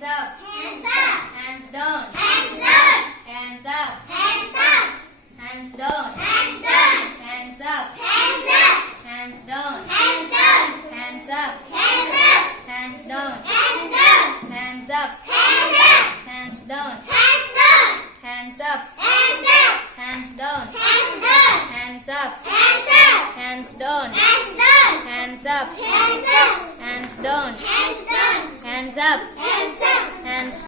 Hands up. Hands up. Hands down. Hands down. Hands up. Hands up. Hands down. Hands down. Hands up. Hands up. Hands down. Hands down. Hands up. Hands up. Hands down. Hands down. Hands up. Hands up. Hands down. Hands down. Hands up. Hands up. Hands down. Hands down. Hands up. Hands up. Hands down. Hands down. Hands up. Hands up. Hands down. Hands down. Hands up. Hands up. Hands